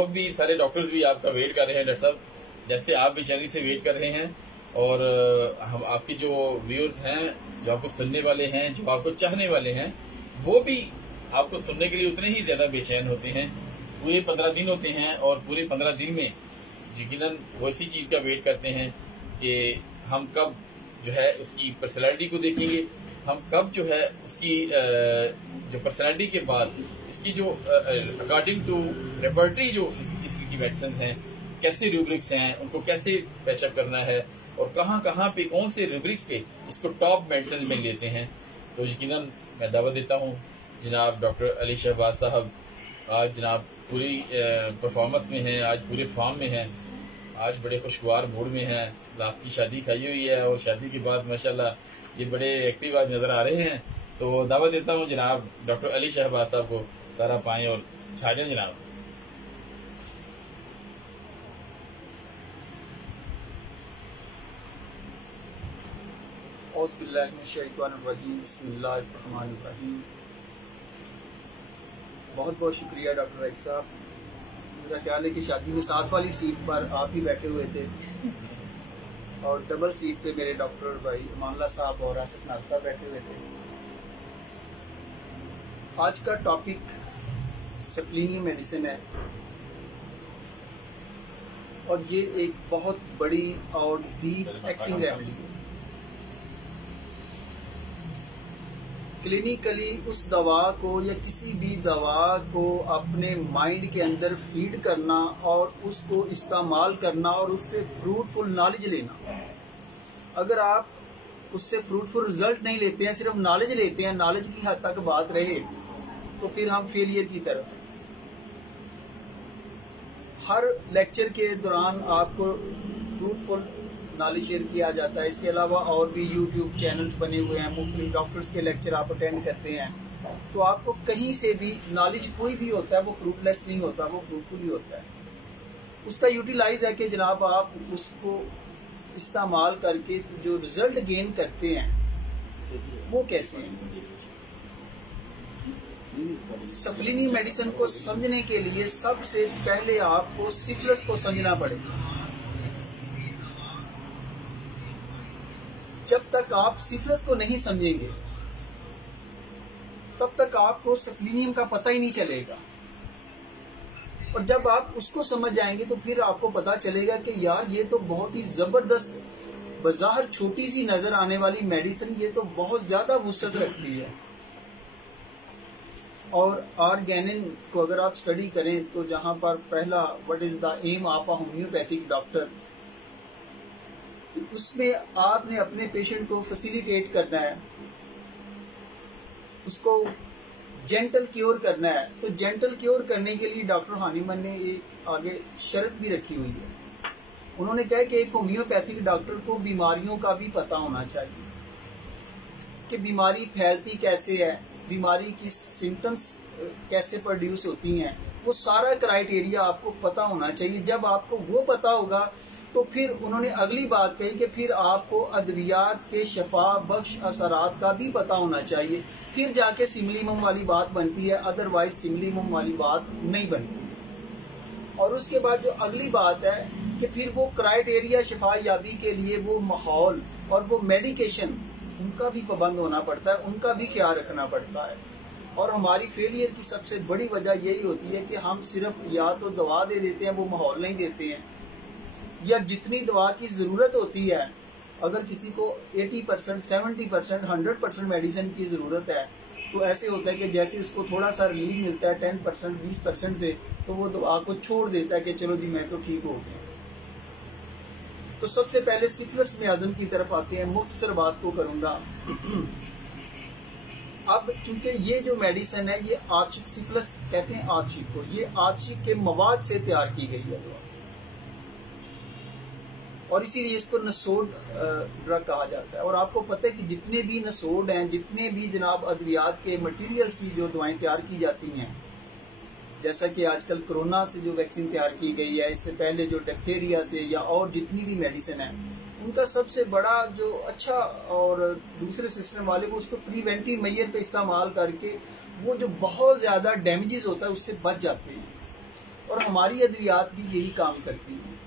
और भी सारे डॉक्टर्स भी आपका वेट कर रहे हैं डॉक्टर साहब, जैसे आप बेचैनी से वेट कर रहे हैं। और हम आपके जो व्यूअर्स हैं, जो आपको सुनने वाले हैं, जो आपको चाहने वाले हैं, वो भी आपको सुनने के लिए उतने ही ज्यादा बेचैन होते हैं। पूरे 15 दिन होते हैं और पूरे 15 दिन में यकीनन वो इसी चीज का वेट करते हैं कि हम कब जो है उसकी पर्सनैलिटी को देखेंगे, हम कब जो है उसकी जो पर्सनैलिटी के बाद इसकी जो अकॉर्डिंग टू रेपर्टरी जो इसकी मेडिसिन हैं, कैसे रूब्रिक्स हैं, उनको कैसे पैचअप करना है और कहाँ कहाँ पे कौन से रूब्रिक्स पे इसको टॉप मेडिसिन में लेते हैं। तो यकीनन मैं दावा देता हूँ जनाब डॉक्टर अली शहबाज साहब आज जनाब पूरी परफॉर्मेंस में हैं, आज पूरे फॉर्म में हैं, आज बड़े खुशगवार मूड में हैं। आपकी शादी खाई हुई है और शादी के बाद माशाल्लाह ये बड़े एक्टिव आज नजर आ रहे हैं। तो दावा देता हूँ जनाब डॉक्टर अली शहबाज साहब को सारा पाएं और छा जाए जनाब। बिस्मिल्लाहिर्रहमानिर्रहीम। बहुत बहुत शुक्रिया डॉक्टर राइस साहब। मेरा ख्याल है कि शादी में साथ वाली सीट पर आप ही बैठे हुए थे और डबल सीट पे मेरे डॉक्टर भाई मामला साहब और आसिफ नाब साहब बैठे हुए थे। आज का टॉपिक सफलीनी मेडिसिन है और ये एक बहुत बड़ी और डीप एक्टिंग रेमेडी है। क्लिनिकली उस दवा को या किसी भी दवा को अपने माइंड के अंदर फीड करना और उसको इस्तेमाल करना और उससे फ्रूटफुल नॉलेज लेना। अगर आप उससे फ्रूटफुल रिजल्ट नहीं लेते हैं, सिर्फ नॉलेज लेते हैं, नॉलेज की हद तक बात रहे, तो फिर हम फेलियर की तरफ हैं। हर लेक्चर के दौरान आपको फ्रूटफुल नॉलेज शेयर किया जाता है। इसके अलावा और भी यूट्यूब चैनल्स बने हुए हैं, मुख्तलिफ डॉक्टर्स के लेक्चर आप अटेंड करते हैं, तो आपको कहीं से भी नॉलेज कोई भी होता है वो फ्रूटलेस नहीं होता, वो फ्रूटफुल ही होता है। उसका यूटिलाइज है कि जनाब आप उसको इस्तेमाल करके जो रिजल्ट गेन करते हैं वो कैसे हैं। सफलीनी मेडिसिन को समझने के लिए सबसे पहले आपको सिफिलिस को समझना पड़ेगा। जब तक आप सिफिलिस को नहीं समझेंगे तब तक आपको सफलीनियम का पता ही नहीं चलेगा, और जब आप उसको समझ जाएंगे तो फिर आपको पता चलेगा कि यार ये तो बहुत ही जबरदस्त, बज़ाहिर छोटी सी नजर आने वाली मेडिसिन ये तो बहुत ज्यादा वुसअत रखती है। और ऑर्गेनिन को अगर आप स्टडी करें तो जहां पर पहला what is the aim of a homeopathic doctor, तो उसमें आपने अपने पेशेंट को फैसिलिटेट करना है, उसको जेंटल क्योर करना है। तो जेंटल क्योर करने के लिए डॉक्टर हानीमन ने एक आगे शर्त भी रखी हुई है। उन्होंने कहा कि एक होम्योपैथिक डॉक्टर को बीमारियों का भी पता होना चाहिए कि बीमारी फैलती कैसे है, बीमारी की सिम्टम्स कैसे प्रोड्यूस होती हैं, वो सारा क्राइटेरिया आपको पता होना चाहिए। जब आपको वो पता होगा तो फिर उन्होंने अगली बात कही कि फिर आपको अद्वियात के शफा बख्श असरात का भी पता होना चाहिए, फिर जाके सिमलीमुम वाली बात बनती है, अदरवाइज सिमलीमुम वाली बात नहीं बनती। और उसके बाद जो अगली बात है कि फिर वो क्राइटेरिया शफा याबी के लिए वो माहौल और वो मेडिकेशन, उनका भी पाबंद होना पड़ता है, उनका भी ख्याल रखना पड़ता है। और हमारी फेलियर की सबसे बड़ी वजह यही होती है कि हम सिर्फ या तो दवा दे देते हैं, वो माहौल नहीं देते हैं, या जितनी दवा की जरूरत होती है, अगर किसी को 80%, 70%, 100% मेडिसिन की जरूरत है, तो ऐसे होता है कि जैसे उसको थोड़ा सा रिलीफ मिलता है 10%, 20% से, तो वो दवा को छोड़ देता है कि चलो जी मैं तो ठीक हो गया। तो सबसे पहले सिफिलिस में आजम की तरफ आते हैं। मुख्तसर बात को करूंगा। अब चूंकि ये जो मेडिसिन है ये आर्चिक सिफिलिस कहते हैं, आर्चिक को, ये आर्चिक के मवाद से तैयार की गई है दवा, और इसीलिए इसको नसोड ड्रग कहा जाता है। और आपको पता है कि जितने भी नसोड हैं, जितने भी जनाब अद्वियात के मटेरियल से जो दवाएं तैयार की जाती हैं, जैसा कि आजकल कोरोना से जो वैक्सीन तैयार की गई है, इससे पहले जो डिप्थेरिया से या और जितनी भी मेडिसिन है, उनका सबसे बड़ा जो अच्छा और दूसरे सिस्टम वाले को उसको प्रिवेंटिव मेजर पे इस्तेमाल करके वो जो बहुत ज्यादा डैमेजेस होता है उससे बच जाते हैं। और हमारी अद्वियात भी यही काम करती हैं।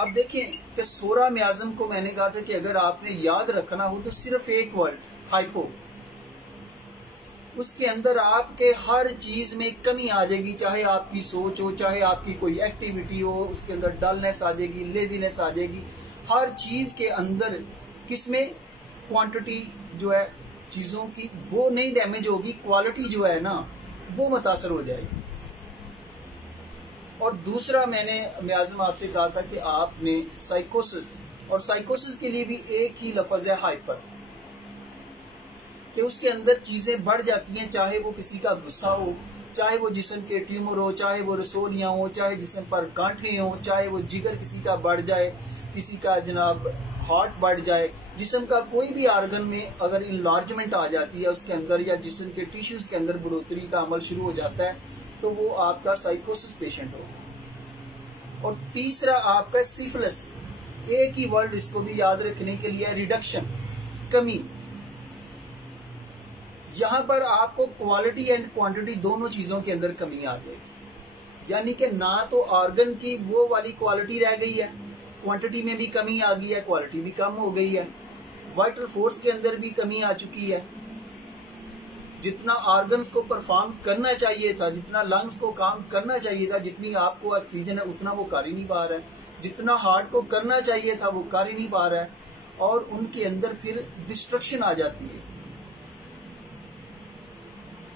अब देखें कि सूरह में आज़म को मैंने कहा था कि अगर आपने याद रखना हो तो सिर्फ एक वर्ड हाइपो, उसके अंदर आपके हर चीज में कमी आ जाएगी, चाहे आपकी सोच हो, चाहे आपकी कोई एक्टिविटी हो, उसके अंदर डलनेस आ जाएगी, लेजीनेस आ जाएगी। हर चीज के अंदर किसमें क्वांटिटी जो है चीजों की वो नहीं डैमेज होगी, क्वालिटी जो है ना वो मुतासर हो जाएगी। और दूसरा मैं आज़म आपसे कहा था कि आपने साइकोसिस, और साइकोसिस के लिए भी एक ही लफ्ज है हाइपर, कि उसके अंदर चीजें बढ़ जाती हैं, चाहे वो किसी का गुस्सा हो, चाहे वो जिस्म के ट्यूमर हो, चाहे वो रसोलियां हो, चाहे जिस्म पर गांठें हो, चाहे वो जिगर किसी का बढ़ जाए, किसी का जनाब हार्ट बढ़ जाए, जिस्म का कोई भी आर्गन में अगर इनलार्जमेंट आ जाती है उसके अंदर, या जिस्म के टिश्यूज के अंदर बढ़ोतरी का अमल शुरू हो जाता है, तो वो आपका साइकोसिस पेशेंट होगा। और तीसरा आपका सिफिलिस, एक ही वर्ड इसको भी याद रखने के लिए, रिडक्शन, कमी। यहां पर आपको क्वालिटी एंड क्वांटिटी दोनों चीजों के अंदर कमी आ गई, यानी कि ना तो ऑर्गन की वो वाली क्वालिटी रह गई है, क्वांटिटी में भी कमी आ गई है, क्वालिटी भी कम हो गई है। वाइटल फोर्स के अंदर भी कमी आ चुकी है, जितना ऑर्गन्स को परफॉर्म करना चाहिए था, जितना लंग्स को काम करना चाहिए था, जितनी आपको ऑक्सीजन है उतना वो कर ही नहीं पा रहा है, जितना हार्ट को करना चाहिए था वो कर ही नहीं पा रहा है, और उनके अंदर फिर डिस्ट्रक्शन आ जाती है।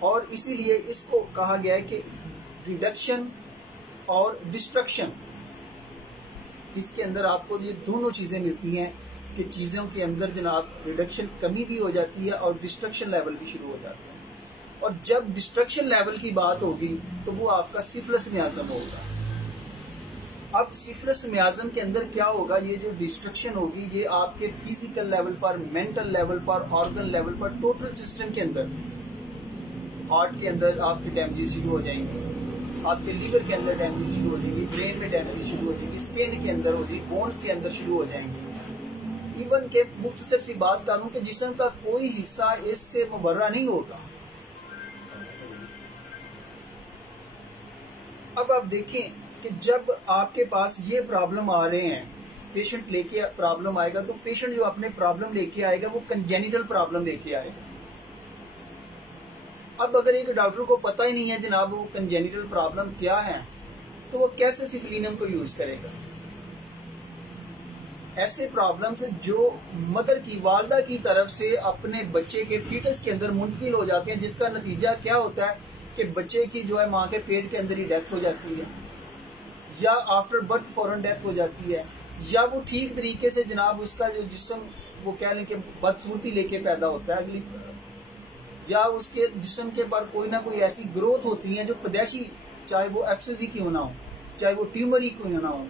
और इसीलिए इसको कहा गया है कि रिडक्शन और डिस्ट्रक्शन, इसके अंदर आपको ये दोनों चीजें मिलती हैं कि चीजों के अंदर जनाब रिडक्शन कमी भी हो जाती है और डिस्ट्रक्शन लेवल भी शुरू हो जाता है। और जब डिस्ट्रक्शन लेवल की बात होगी तो वो आपका सिफिलिस मियाज़म होगा। अब सिफिलिस मियाज़म के अंदर क्या होगा, ये जो डिस्ट्रक्शन होगी ये आपके फिजिकल लेवल पर, मेंटल लेवल पर, ऑर्गन लेवल पर, टोटल सिस्टम के अंदर, हार्ट के अंदर आपकी डैमेज शुरू हो जाएंगी, आपके लीवर के अंदर डैमेज शुरू हो जाएगी, ब्रेन में डैमेज शुरू हो जाएगी, स्किन के अंदर हो जाएगी, बोन्स के अंदर शुरू हो जाएंगी। इवन के मुख्तसर सी बात करूं कि जिस्म का कोई हिस्सा इससे मुबर्रा नहीं होगा। अब आप देखें कि जब आपके पास ये प्रॉब्लम आ रहे हैं, पेशेंट लेके प्रॉब्लम आएगा, तो पेशेंट जो अपने प्रॉब्लम लेके आएगा वो कंजेनिटल प्रॉब्लम लेके आएगा। अब अगर एक डॉक्टर को पता ही नहीं है जनाब वो कंजेनिटल प्रॉब्लम क्या है, तो वो कैसे सिफिलिनियम को यूज करेगा। ऐसे प्रॉब्लम से जो मदर की, वालदा की तरफ से अपने बच्चे के फीटस के अंदर मुंतकिल हो जाते हैं, जिसका नतीजा क्या होता है कि बच्चे की जो है माँ के पेट के अंदर ही डेथ हो जाती है, या आफ्टर बर्थ फौरन डेथ हो जाती है, या वो ठीक तरीके से जनाब उसका जो जिस्म वो कह लें कि बदसूरती लेके पैदा होता है अगली, या उसके जिस्म के पर कोई ना कोई ऐसी ग्रोथ होती है जो पैदाइशी, चाहे वो एब्सेस ही क्यों ना हो, चाहे वो ट्यूमर ही क्यों ना हो,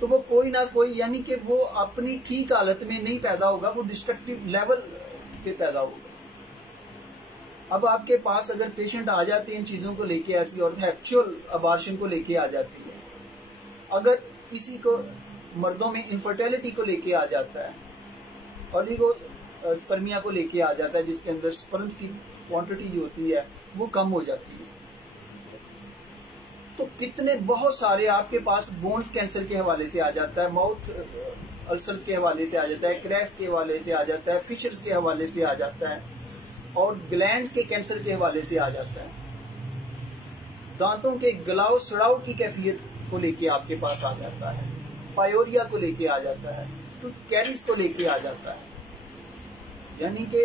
तो वो कोई ना कोई, यानी कि वो अपनी ठीक हालत में नहीं पैदा होगा, वो डिस्ट्रक्टिव लेवल पे पैदा होगा। अब आपके पास अगर पेशेंट आ जाते हैं इन चीजों को लेके, ऐसी और एक्चुअल अबार्शन को लेके आ जाती है, अगर इसी को मर्दों में इनफर्टिलिटी को लेके आ जाता है, ओलिगो स्पर्मिया को लेके आ जाता है, जिसके अंदर स्पर्म्स की क्वांटिटी जो होती है वो कम हो जाती है, तो कितने बहुत सारे आपके पास बोन्स कैंसर के हवाले से आ जाता है, माउथ अल्सर्स के हवाले से आ जाता है, क्रैश के हवाले से आ जाता है, फिशर्स के हवाले से आ जाता है, और ग्लैंड्स के कैंसर के हवाले से आ जाता है, दांतों के गलाव सड़ाव की कैफियत को लेके आपके पास आ जाता है, पायोरिया को लेके आ जाता है, टूथ कैरिस को लेके आ जाता है, यानी कि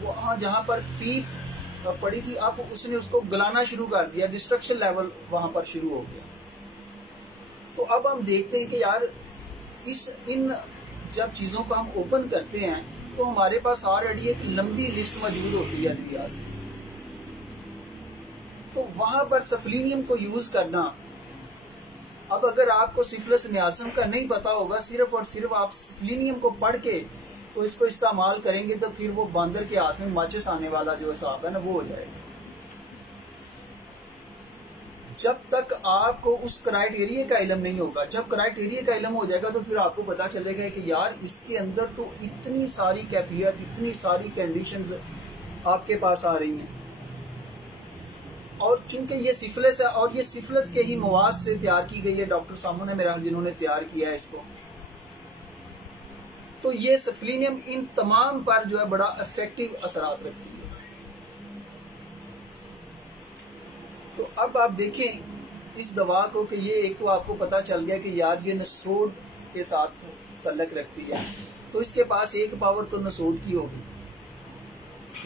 वहां जहां पर टीप पड़ी थी आप उसने उसको गलाना शुरू कर दिया, डिस्ट्रक्शन लेवल वहां पर शुरू हो गया। तो अब हम देखते हैं कि यार इन जब चीजों को हम ओपन करते हैं तो हमारे पास ऑलरेडी एक लंबी लिस्ट मौजूद होती है अद्वियात, तो वहां पर सिफिलिनियम को यूज करना। अब अगर आपको सिफिलिस मियाज़म का नहीं पता होगा, सिर्फ और सिर्फ आप सिफिलिनियम को पढ़ के तो इसको इस्तेमाल करेंगे, तो फिर वो बंदर के हाथ में माचिस आने वाला जो हिसाब है ना वो हो जाएगा। जब तक आपको उस क्राइटेरिया का इल्म नहीं होगा, जब क्राइटेरिया का इल्म हो जाएगा तो फिर आपको पता चलेगा कि यार इसके अंदर तो इतनी सारी कैफियत, इतनी सारी कंडीशंस आपके पास आ रही हैं। और चूंकि ये सिफिलिस है और ये सिफिलिस के ही मवाद से तैयार की गई है, डॉक्टर सामने मेरा जिन्होंने तैयार किया है इसको, तो ये सेफलिनियम इन तमाम पर जो है बड़ा इफेक्टिव असरात रखती है। तो अब आप देखें इस दवा को कि ये एक तो आपको पता चल गया कि यार ये नसोड के साथ तल्लक रखती है, तो इसके पास एक पावर तो नसोड की होगी,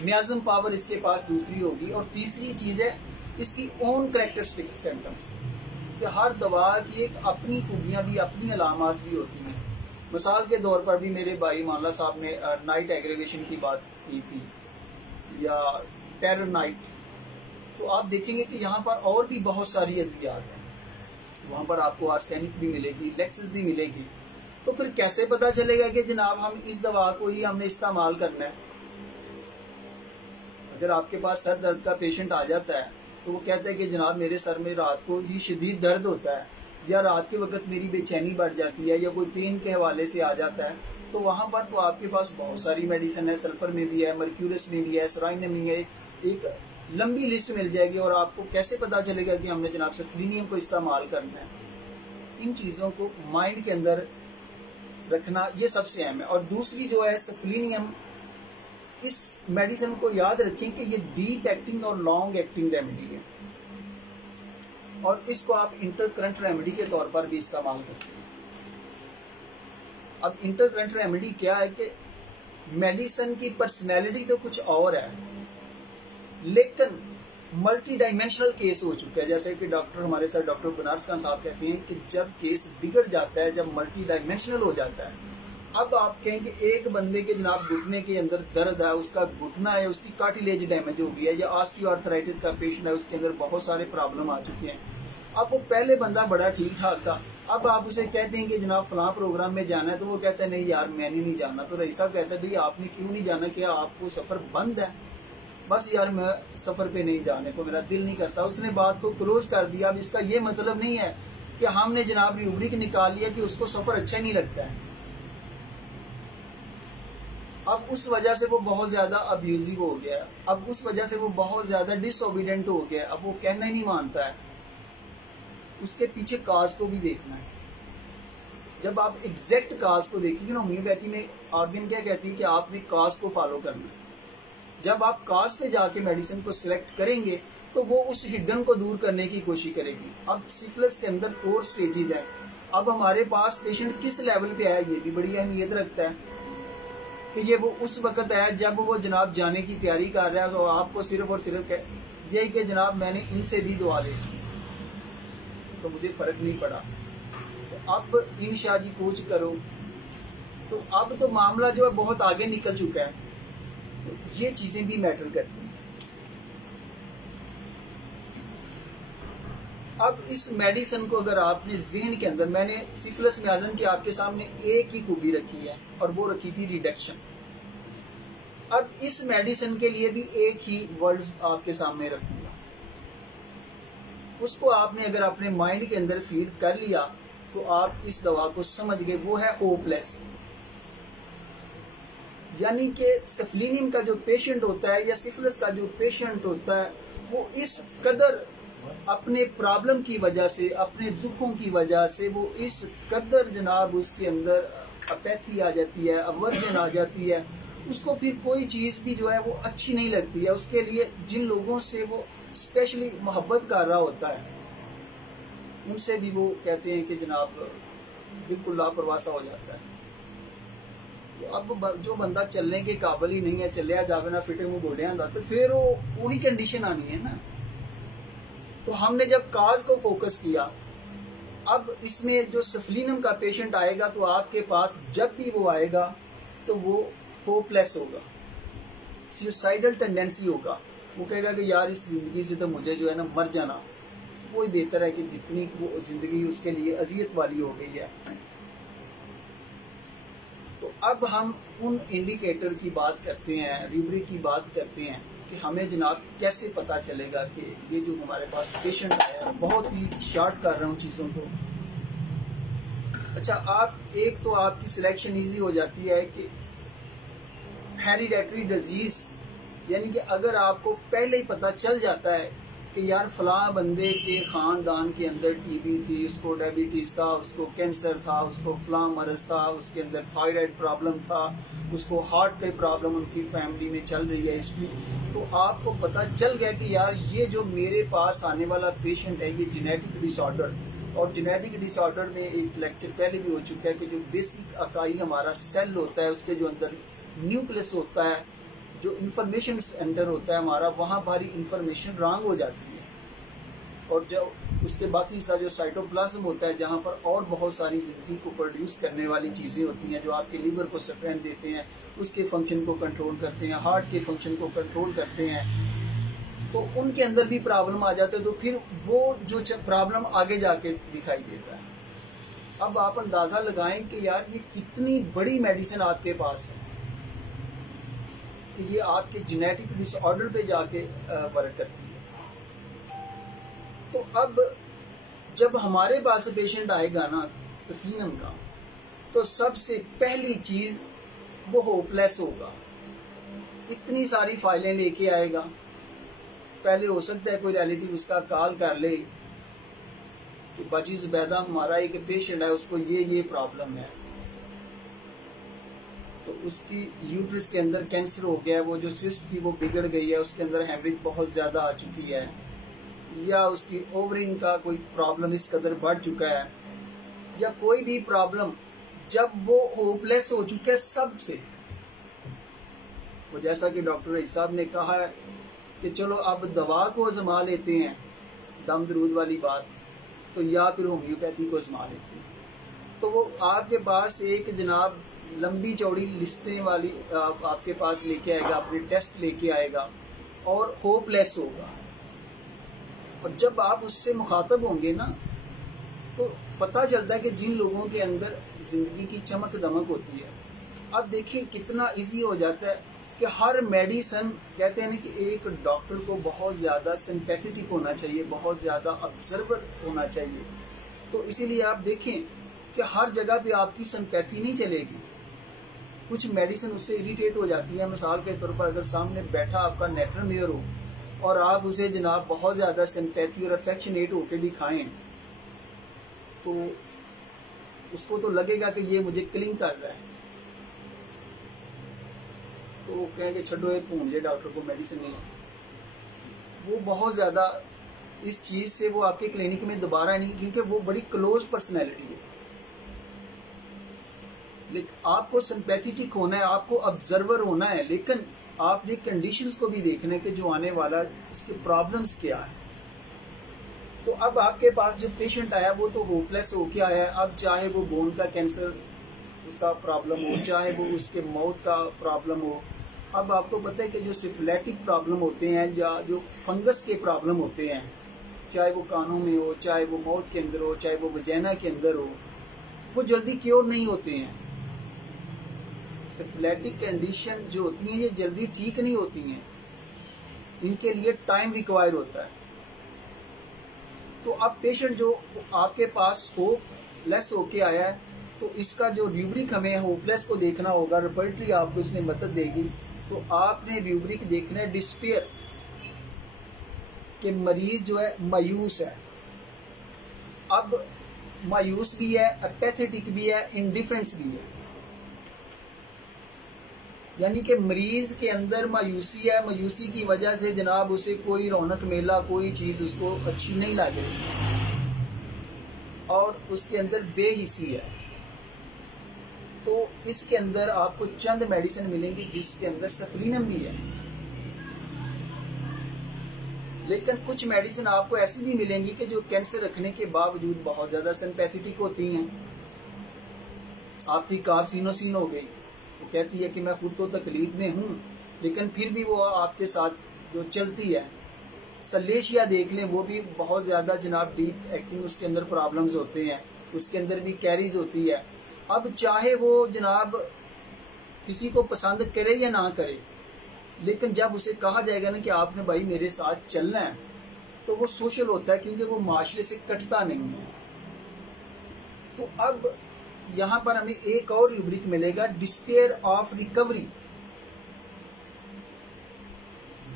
मियाज़म पावर इसके पास दूसरी होगी, और तीसरी चीज है इसकी ओन कैरेक्टरिस्टिक सिम्टम्स, कि हर दवा की एक अपनी खूबियां भी, अपनी अलामात भी होती हैं। मिसाल के तौर पर भी मेरे भाई मामला साहब ने नाइट एग्रीवेशन की बात की थी, या टेरर नाइट, तो आप देखेंगे कि यहाँ पर और भी बहुत सारी अद्वियात हैं, वहां पर आपको आर्सेनिक भी मिलेगी, लेक्सिस भी मिलेगी। तो फिर कैसे पता चलेगा कि जनाब हम इस दवा को ही हमने इस्तेमाल करना है? अगर आपके पास सर दर्द का पेशेंट आ जाता है तो वो कहता है कि जनाब मेरे सर में रात को ही शदीद दर्द होता है, या रात के वक्त मेरी बेचैनी बढ़ जाती है, या कोई पेन के हवाले से आ जाता है, तो वहां पर तो आपके पास बहुत सारी मेडिसिन है, सल्फर में भी है, मर्क्यूरस में भी है, सोराइनम में है, एक लंबी लिस्ट मिल जाएगी। और आपको कैसे पता चलेगा कि हमने जनाब सेफलिनियम को इस्तेमाल करना है? इन चीजों को माइंड के अंदर रखना ये सबसे अहम है। और दूसरी जो है सेफलिनियम, इस मेडिसिन को याद रखें कि ये डीप एक्टिंग और लॉन्ग एक्टिंग रेमेडी है, और इसको आप इंटरकरेंट रेमेडी के तौर पर भी इस्तेमाल करते हैं। अब इंटरकरेंट रेमेडी क्या है कि मेडिसिन की पर्सनैलिटी तो कुछ और है, लेकिन मल्टी डायमेंशनल केस हो चुका है। जैसे कि डॉक्टर हमारे सर डॉक्टर बनारस खान साहब कहते हैं कि जब केस बिगड़ जाता है, जब मल्टी डायमेंशनल हो जाता है, अब आप कहें कि एक बंदे के जनाब घुटने के अंदर दर्द है, उसका घुटना है, उसकी कार्टिलेज डैमेज हो गया है, या ऑस्टियोआर्थराइटिस का पेशेंट है, उसके अंदर बहुत सारे प्रॉब्लम आ चुके हैं। अब वो पहले बंदा बड़ा ठीक ठाक था, अब आप उसे कहते हैं कि जनाब फलां प्रोग्राम में जाना है, तो वो कहता है नहीं यार मैंने नहीं जाना। तो रईस साहब कहता है भाई आपने क्यों नहीं जाना, क्या आपको सफर बंद है? बस यार मैं सफर पे नहीं जाने को मेरा दिल नहीं करता। उसने बात को क्लोज कर दिया। अब इसका ये मतलब नहीं है कि हमने जनाब रूब्रिक निकाल लिया कि उसको सफर अच्छा नहीं लगता है। अब उस वजह से वो बहुत ज्यादा अब्यूजिव हो गया, अब उस वजह से वो बहुत ज्यादा डिसओबीडेंट हो गया, अब वो कहना ही नहीं मानता है। उसके पीछे काज को भी देखना है। जब आप एग्जैक्ट काज को देखेंगे ना, होम्योपैथी में ऑर्गन क्या कहती है कि आपने काज को फॉलो करना है। जब आप काज पे जाके मेडिसिन को सिलेक्ट करेंगे तो वो उस हिडन को दूर करने की कोशिश करेगी। अब सिफिलिस के अंदर 4 स्टेजेस हैं। अब हमारे पास पेशेंट किस लेवल पे है ये भी बड़ी अहमियत रखता है कि ये वो उस वक्त है जब वो जनाब जाने की तैयारी कर रहा है, तो आपको सिर्फ और सिर्फ यही कि जनाब मैंने इनसे भी दुआ ली तो मुझे फर्क नहीं पड़ा, तो अब इन शाह जी कोच करो। तो अब तो मामला जो है बहुत आगे निकल चुका है। तो ये चीजें भी मैटर करती हैं। अब इस मेडिसिन को अगर आपने जहन के अंदर, मैंने सिफिलिस मियाज़म की आपके सामने एक ही खूबी रखी है और वो रखी थी रिडक्शन। अब इस मेडिसिन के लिए भी एक ही वर्ड्स आपके सामने रखूंगा। उसको आपने अगर अपने माइंड के अंदर फीड कर लिया तो आप इस दवा को समझ गए, वो है होपलेस। यानी कि सेफलिनियम का जो पेशेंट होता है या सिफिलिस का जो पेशेंट होता है, वो इस कदर अपने प्रॉब्लम की वजह से, अपने दुखों की वजह से, वो इस कदर जनाब उसके अंदर अपैथी आ जाती है, अवर्जन आ जाती है, उसको फिर कोई चीज भी जो है वो अच्छी नहीं लगती है। उसके लिए जिन लोगों से वो स्पेशली मोहब्बत कर रहा होता है उनसे भी वो कहते हैं कि जनाब बिल्कुल लापरवाह सा हो जाता है। तो अब जो बंदा चलने के काबिल ही नहीं है, चलिया जावे ना फिटे मुंह बोलिया, तो फिर वो वही कंडीशन आनी है ना। तो हमने जब काज को फोकस किया, अब इसमें जो सेफलिनियम का पेशेंट आएगा तो आपके पास जब भी वो आएगा तो वो होपलेस होगा, सुसाइडल टेंडेंसी होगा। वो कहेगा कि यार इस जिंदगी से तो मुझे जो है ना मर जाना वही बेहतर है कि जितनी वो जिंदगी उसके लिए अजियत वाली हो गई है। तो अब हम उन इंडिकेटर की बात करते हैं, रूब्रिक की बात करते हैं कि हमें जनाब कैसे पता चलेगा कि ये जो हमारे पास पेशेंट आया है। बहुत ही शॉर्ट कर रहा हूँ चीज़ों को। अच्छा, आप एक तो आपकी सिलेक्शन इजी हो जाती है कि हेरिडेटरी डिजीज, यानी कि अगर आपको पहले ही पता चल जाता है कि यार फलां बंदे के ख़ानदान के अंदर टीबी थी, उसको डायबिटीज़ था, उसको कैंसर था, उसको फलां मरज़ था, उसके अंदर थायराइड प्रॉब्लम था, उसको हार्ट की प्रॉब्लम उनकी फैमिली में चल रही है इसमें। तो आपको पता चल गया कि यार ये जो मेरे पास आने वाला पेशेंट है ये जेनेटिक डिसऑर्डर, और जेनेटिक डिसऑर्डर में एक लेक्चर पहले भी हो चुका है कि जो बेसिक अकाई हमारा सेल होता है उसके जो अंदर न्यूक्लियस होता है, जो इंफॉर्मेशन सेंटर होता है हमारा, वहाँ भारी इंफॉर्मेशन रॉन्ग हो जाती है, और जो उसके बाकी सा जो साइटोप्लाज्म होता है जहाँ पर और बहुत सारी जिंदगी को प्रोड्यूस करने वाली चीज़ें होती हैं जो आपके लीवर को स्ट्रेंथ देते हैं, उसके फंक्शन को कंट्रोल करते हैं, हार्ट के फंक्शन को कंट्रोल करते हैं, तो उनके अंदर भी प्रॉब्लम आ जाते हैं, तो फिर वो जो प्रॉब्लम आगे जाके दिखाई देता है। अब आप अंदाजा लगाएं कि यार ये कितनी बड़ी मेडिसिन आपके पास है कि ये आपके जेनेटिक डिसऑर्डर पे जाके वर्क करती है। तो अब जब हमारे पास पेशेंट आएगा ना सफीनम का, तो सबसे पहली चीज वो होपलेस होगा, इतनी सारी फाइलें लेके आएगा। पहले हो सकता है कोई रिलेटिव उसका कॉल कर ले कि बाजी जुबैदा हमारा एक पेशेंट है, उसको ये प्रॉब्लम है, तो उसकी यूट्रस के अंदर कैंसर हो गया है, वो जो सिस्ट थी वो बिगड़ गई है, उसके अंदर हेमरेज बहुत ज़्यादा आ चुकी है, या उसकी ओवरिन का कोई प्रॉब्लम इस कदर बढ़ चुका है, या कोई भी प्रॉब्लम जब वो होपलेस हो चुके हैं सबसे, तो जैसा कि डॉक्टर रईस साहब ने कहा है कि चलो अब दवा को आजमा लेते हैं, दम दरूद वाली बात, तो या फिर होम्योपैथी को आजमा लेते हैं, तो वो आपके पास एक जनाब लंबी चौड़ी लिस्टें वाली आपके पास लेके आएगा, अपने टेस्ट लेके आएगा और होपलेस होगा। और जब आप उससे मुखातब होंगे ना, तो पता चलता है कि जिन लोगों के अंदर जिंदगी की चमक दमक होती है, अब देखिए कितना इजी हो जाता है कि हर मेडिसिन, कहते हैं ना कि एक डॉक्टर को बहुत ज़्यादा सिंपैथेटिक होना चाहिए, बहुत ज़्यादा ऑब्जर्वर होना चाहिए। तो इसीलिए आप देखें कि हर जगह पे आपकी सिंपैथी नहीं चलेगी, कुछ मेडिसिन उससे इरिटेट हो जाती है। मिसाल के तौर पर अगर सामने बैठा आपका नेटर मेयर हो और आप उसे जनाब बहुत ज़्यादा सिंपैथी और अफेक्शनेट होके दिखाएं, तो उसको तो लगेगा कि ये मुझे किलिंग कर रहा है, तो वो कहेंगे छड़ो ये पूंजे डॉक्टर को मेडिसिन नहीं। वो बहुत ज़्यादा इस चीज़ से वो आपके क्लिनिक में दोबारा नहीं, क्योंकि वो बड़ी क्लोज पर्सनैलिटी है। लेकिन आपको सिंपैथेटिक होना है, आपको ऑब्जर्वर होना है, लेकिन आपने कंडीशंस को भी देखना है कि जो आने वाला उसके प्रॉब्लम्स क्या है। तो अब आपके पास जो पेशेंट आया वो तो होपलेस होके आया है। अब चाहे वो बोन का कैंसर उसका प्रॉब्लम हो, चाहे वो उसके मौत का प्रॉब्लम हो, अब आपको पता है कि जो सिफिलिटिक प्रॉब्लम होते हैं या जो फंगस के प्रॉब्लम होते हैं, चाहे वो कानों में हो, चाहे वो मौत के अंदर हो, चाहे वो वजाइना के अंदर हो, वो जल्दी क्योर नहीं होते हैं। सिफिलिटिक कंडीशन जो होती हैं ये जल्दी ठीक नहीं होती हैं, इनके लिए टाइम रिक्वायर होता है। तो अब पेशेंट जो आपके पास होपलेस होके आया है, तो इसका जो रूब्रिक हमें होपलेस को देखना होगा, रिपर्टरी आपको इसमें मदद देगी। तो आपने रूब्रिक देखना है डिस्पेयर, कि मरीज जो है मायूस है। अब मायूस भी है, अपैथेटिक भी है, इंडिफरेंस भी है, यानी कि मरीज के अंदर मायूसी है, मायूसी की वजह से जनाब उसे कोई रौनक मेला, कोई चीज़ उसको अच्छी नहीं लग रही, और उसके अंदर बेहिसी है। तो इसके अंदर आपको चंद मेडिसिन मिलेंगी जिसके अंदर सफरीनम भी है, लेकिन कुछ मेडिसिन आपको ऐसी भी मिलेंगी कि जो कैंसर रखने के बावजूद बहुत ज़्यादा सिंपैथेटिक होती हैं। आपकी कार्सिनोसिन हो गई, वो कहती है कि मैं खुद तो तकलीफ में हूँ, लेकिन फिर भी वो आपके साथ जो चलती है। सलेशिया देख लें, वो भी बहुत ज़्यादा जनाब डीप एक्टिंग, उसके अंदर प्रॉब्लम्स होते हैं, उसके अंदर भी कैरीज होती है। अब चाहे वो जनाब किसी को पसंद करे या ना करे, लेकिन जब उसे कहा जाएगा ना कि आपने भाई मेरे साथ चलना है, तो वो सोशल होता है, क्योंकि वो माशरे से कटता नहीं है। तो अब यहाँ पर हमें एक और रूब्रिक मिलेगा, डिस्पेयर ऑफ रिकवरी।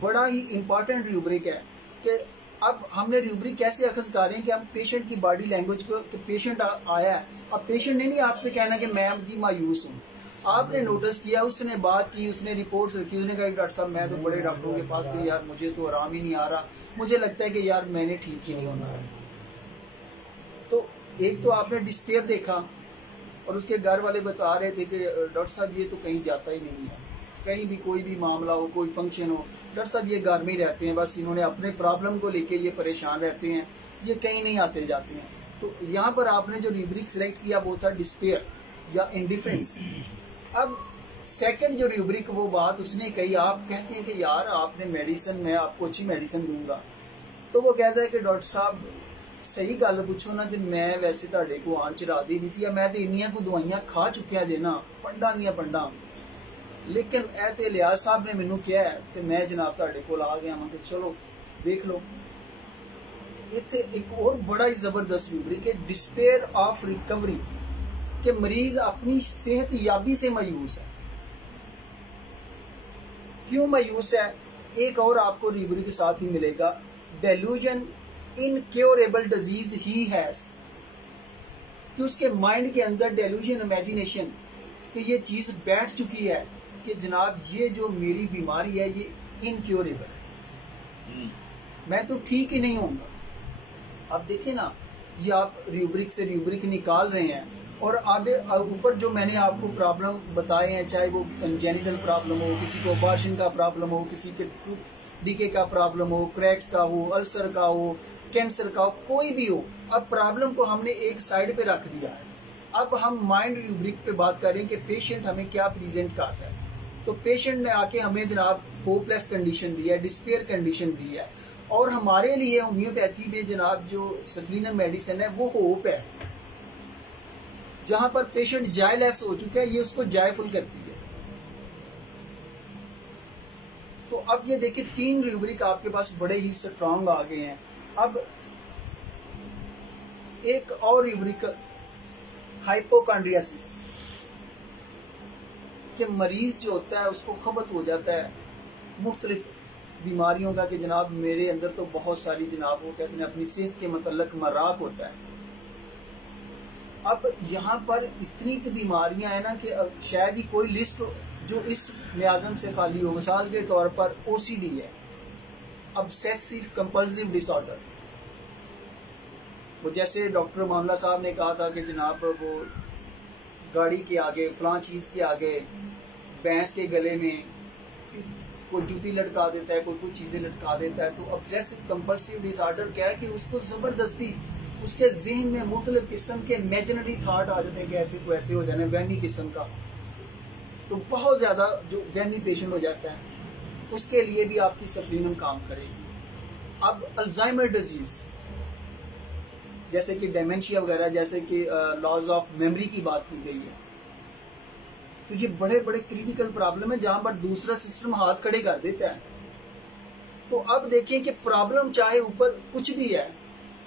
बड़ा ही इंपॉर्टेंट रूब्रिक है कि अब हमने रूब्रिक कैसे अखज़ कर रहे हैं कि हम पेशेंट की बॉडी लैंग्वेज को, तो पेशेंट आया है, अब पेशेंट ने नहीं आपसे कहना कि मैं जी मायूस हूँ, आपने नोटिस किया, उसने बात की, उसने रिपोर्ट्स रखी, उसने कहा डॉक्टर साहब मैं तो बड़े डॉक्टरों के पास गई यार, मुझे तो आराम ही नहीं आ रहा, मुझे लगता है कि यार मैंने ठीक ही नहीं होना है। तो एक तो आपने डिस्पेयर देखा और उसके घर वाले बता रहे थे कि डॉक्टर साहब ये तो कहीं जाता ही नहीं है, कहीं भी कोई भी मामला हो, कोई फंक्शन हो, डॉक्टर साहब ये घर में ही रहते हैं, बस इन्होंने अपने प्रॉब्लम को लेके ये परेशान रहते हैं, ये कहीं नहीं आते जाते हैं। तो यहाँ पर आपने जो रूब्रिक सिलेक्ट किया वो था डिस्पेयर या इंडिफरेंस। अब सेकंड जो रूब्रिक वो बात उसने कही, आप कहते हैं कि यार आपने मेडिसिन, मैं आपको अच्छी मेडिसिन दूंगा, तो वो कहता है कि डॉक्टर साहब सही गल पूछो ना कि मैं वैसे तुहाडे को आन चढ़ा दी नहीं सी, मैं तो इन्नियां को दवाइयां खा चुकिया जे ना, पंडा दियां पंडा, लेकिन ए ते लियाज साहब ने मैनू कहा है ते मैं जनाब तुहाडे कोल आ गया, मैं चलो देख लो। इत्थे एक और बड़ा ही जबरदस्त रूब्रिक है डिस्पेयर ऑफ रिकवरी, कि मरीज अपनी सेहत याबी से मायूस है। क्यों मायूस है? एक और आपको रूब्रिक के साथ ही मिलेगा, delusion incurable disease he has, कि उसके माइंड के अंदर डेल्यूजन, इमेजिनेशन कि ये चीज बैठ चुकी है कि जनाब ये जो मेरी बीमारी है ये इनक्योरेबल है, मैं तो ठीक ही नहीं होऊंगा। अब देखिए ना, ये आप रूब्रिक से रूब्रिक निकाल रहे हैं और आगे ऊपर जो मैंने आपको प्रॉब्लम बताए हैं, चाहे वो जेनिटल प्रॉब्लम हो, किसी को अबॉर्शन का प्रॉब्लम हो, किसी के टूथ डीके का प्रॉब्लम हो, क्रैक्स का हो, अल्सर का हो, कैंसर का हो, कोई भी हो, अब प्रॉब्लम को हमने एक साइड पे रख दिया है। अब हम माइंड रूब्रिक पे बात करें कि पेशेंट हमें क्या प्रेजेंट करता है। तो पेशेंट ने आके हमें जनाब होपलेस कंडीशन दी है, डिस्पेयर कंडीशन दी है, और हमारे लिए होम्योपैथी में जनाब जो सफलीनम मेडिसिन है वो होप है, जहां पर पेशेंट जायलेस हो चुका है, ये उसको जायफुल करती है। तो अब ये देखिए 3 रूब्रिक आपके पास बड़े ही स्ट्रांग आ गए हैं। अब एक और रूब्रिक हाइपोकॉन्ड्रियासिस, कि मरीज जो होता है उसको खबत हो जाता है मुख्तलिफ बीमारियों का कि जनाब मेरे अंदर तो बहुत सारी, जनाब वो कहते हैं अपनी सेहत के मतलब मराक होता है। अब यहाँ पर इतनी की बीमारियां हैं ना कि शायद ही कोई लिस्ट जो इस मियाज़म से खाली हो। मिसाल के तौर पर ओसीडी है, ऑब्सेसिव कंपल्सिव डिसऑर्डर, वो जैसे डॉक्टर मामला साहब ने कहा था कि जनाब वो गाड़ी के आगे, फलां चीज के आगे, भैंस के गले में कोई जूती लटका देता है, कोई कुछ चीजें लटका देता है। तो ऑब्सेसिव कंपल्सिव डिसऑर्डर क्या है कि उसको जबरदस्ती उसके जहन में मुख्तलिफ किस्म के इमेजिनरी थाट आ जाते हैं कि ऐसे को ऐसे हो जाना, वहमी किस्म का। तो बहुत ज्यादा जो वहमी पेशेंट हो जाता है उसके लिए भी आपकी सफलीनम काम करेगी। अब अल्जाइमर डिजीज जैसे कि डेमेंशिया वगैरह, जैसे कि लॉस ऑफ मेमोरी की बात की गई है, तो ये बड़े बड़े क्रिटिकल प्रॉब्लम है जहां पर दूसरा सिस्टम हाथ खड़े कर देता है। तो अब देखिए कि प्रॉब्लम चाहे ऊपर कुछ भी है,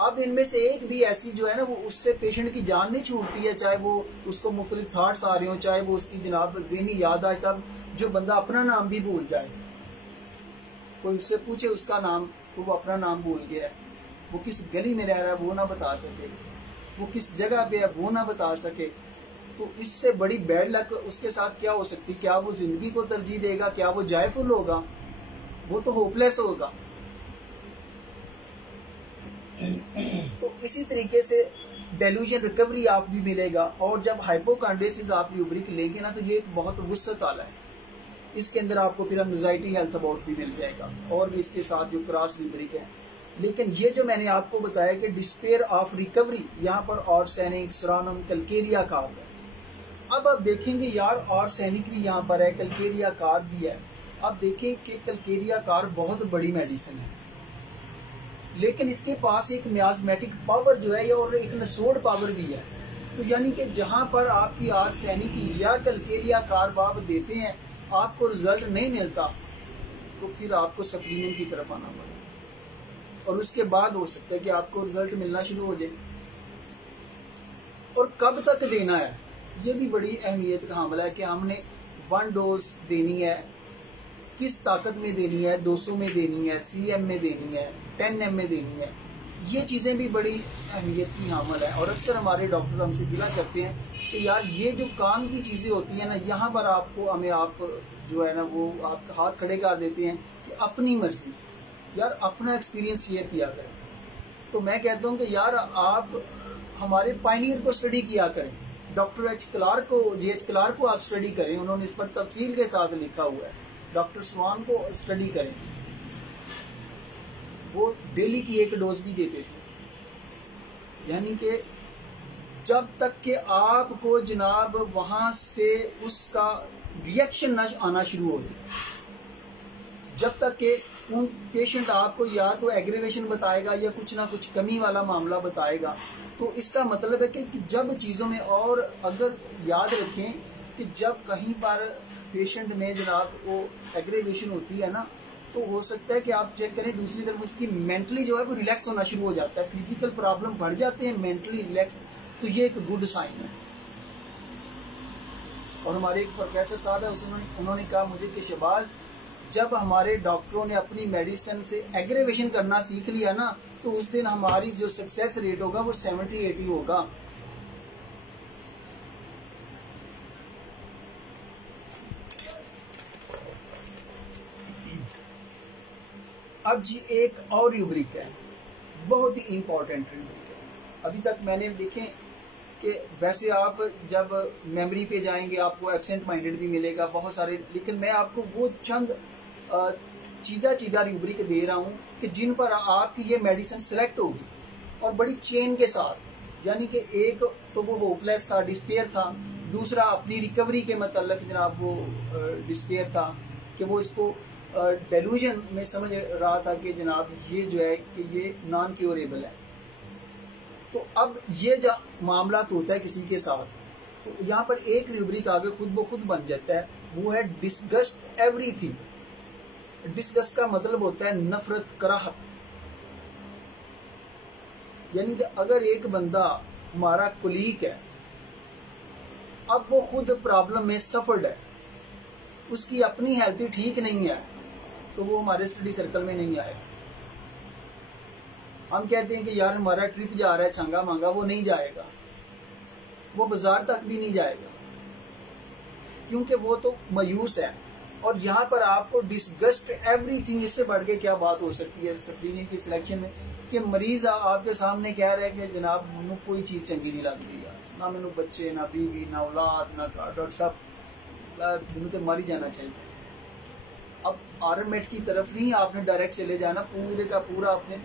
अब इनमें से एक भी ऐसी जो है ना वो उससे पेशेंट की जान नहीं छूटती है, चाहे वो उसको मुख्तलिफ थाट्स आ रहे हो, चाहे वो उसकी जनाब ज़हनी याददाश्त, अब जो बंदा अपना नाम भी भूल जाए, कोई उससे पूछे उसका नाम तो वो अपना नाम भूल गया है, वो किस गली में रह रहा है वो ना बता सके, वो किस जगह पे है वो ना बता सके। तो इससे बड़ी बैड लक उसके साथ क्या हो सकती? क्या वो जिंदगी को तरजीह देगा? क्या वो जायफुल होगा? वो तो होपलेस होगा। तो इसी तरीके से डेल्यूजन रिकवरी आप भी मिलेगा। और जब हाइपोकॉन्ड्रियासिस आप रूब्रिक लेंगे ना तो ये एक बहुत वुसअत वाला है, इसके अंदर आपको फिर एंजाइटी हेल्थ अबाउट भी मिल जाएगा और भी इसके साथ जो क्रॉस रूब्रिक है। लेकिन ये जो मैंने आपको बताया कि डिस्पेयर ऑफ रिकवरी, यहाँ पर आर्सेनिक, सेरानम, कैलकेरिया कार्ब है। अब आप देखेंगे यार आर्सेनिक भी यहाँ पर है, कैलकेरिया कार्ब भी है। अब देखें कि कैलकेरिया कार्ब बहुत बड़ी मेडिसिन है, लेकिन इसके पास एक मियाज़मेटिक पावर जो है और एक नसोड पावर भी है। तो यानी कि जहां पर आपकी आर्सेनिक या कैलकेरिया कार्ब आप देते हैं आपको रिजल्ट नहीं मिलता, तो फिर आपको सप्लीमेंट की तरफ आना पड़ेगा और उसके बाद हो सकता है कि आपको रिजल्ट मिलना शुरू हो जाए। और कब तक देना है ये भी बड़ी अहमियत का मामला है कि हमने 1 डोज देनी है किस ताकत में देनी है, 200 में देनी है, CM में देनी है, 10M में देनी है, ये चीज़ें भी बड़ी अहमियत की हामिल है। और अक्सर हमारे डॉक्टर हमसे गिला करते हैं कि यार ये जो काम की चीज़ें होती हैं ना, यहाँ पर आपको हमें आप जो है ना वो आप हाथ खड़े कर देते हैं कि अपनी मर्जी, यार अपना एक्सपीरियंस शेयर किया करें। तो मैं कहता हूँ कि यार आप हमारे पायनियर को स्टडी किया करें, डॉक्टर G.H. क्लार्क को आप स्टडी करें, उन्होंने इस पर तफसील के साथ लिखा हुआ है। डॉक्टर स्वान को स्टडी करें, वो डेली की 1 डोज भी देते थे। यानी कि जब तक कि आपको जनाब वहां से उसका रिएक्शन न आना शुरू हो जाए, जब तक कि उन पेशेंट आपको या तो एग्रीवेशन बताएगा या कुछ ना कुछ कमी वाला मामला बताएगा, तो इसका मतलब है कि जब चीज़ों में, और अगर याद रखें कि जब कहीं पर पेशेंट में जनाब वो एग्रीवेशन होती है ना, तो हो सकता है कि आप चेक करें दूसरी तरफ उसकी मेंटली जो है वो रिलैक्स होना शुरू हो जाता है, फिजिकल प्रॉब्लम बढ़ जाते हैं, मेंटली रिलैक्स, तो ये एक गुड साइन है। और हमारे एक प्रोफेसर साहब है, उन्होंने कहा मुझे कि शहबाज, जब हमारे डॉक्टरों ने अपनी मेडिसिन से एग्रेवेशन करना सीख लिया ना, तो उस दिन हमारी जो सक्सेस रेट होगा वो 70-80 होगा। अब जी एक और रूब्रिक है, बहुत ही इंपॉर्टेंट रूब्रिक है। अभी तक मैंने देखें कि वैसे आप जब मेमोरी पे जाएंगे आपको एब्सेंट माइंडेड भी मिलेगा बहुत सारे, लेकिन मैं आपको वो चंद चीदा रूब्रिक दे रहा हूँ कि जिन पर आपकी ये मेडिसिन सिलेक्ट होगी और बड़ी चेन के साथ। यानी कि एक तो वो होपलेस था, डिस्पेयर था, दूसरा अपनी रिकवरी के मतलब जनाब वो डिस्पेयर था कि वो इसको डेलूजन में समझ रहा था कि जनाब ये जो है कि ये नॉन क्योरेबल है। तो अब ये जो मामला तो होता है किसी के साथ, तो यहाँ पर एक रूब्रिक आगे खुद ब खुद बन जाता है, वो है डिसगस्ट एवरीथिंग। डिसगस्ट का मतलब होता है नफरत, कराहत। यानी कि अगर एक बंदा हमारा कुलीग है, अब वो खुद प्रॉब्लम में सफर्ड है, उसकी अपनी हेल्थ ठीक नहीं है, तो वो हमारे स्टडी सर्कल में नहीं आएगा। हम कहते हैं कि यार हमारा ट्रिप जा रहा है छंगा मांगा, वो नहीं जाएगा, वो बाजार तक भी नहीं जाएगा, क्योंकि वो तो मायूस है। और यहाँ पर आपको डिसगस्ट एवरीथिंग, इससे बढ़ के क्या बात हो सकती है स्क्रीनिंग की सिलेक्शन में, कि मरीज आपके सामने कह रहे हैं कि जनाब मैनू कोई चीज चंगी नहीं लगती यार, ना मैनू बच्चे, ना बीवी, ना औलाद, ना डॉक्टर साहब, मैनू तो मर ही जाना चाहिए। अब आरएमएट की तरफ नहीं आपने डायरेक्ट चले जाना, पूरे का पूरा अपने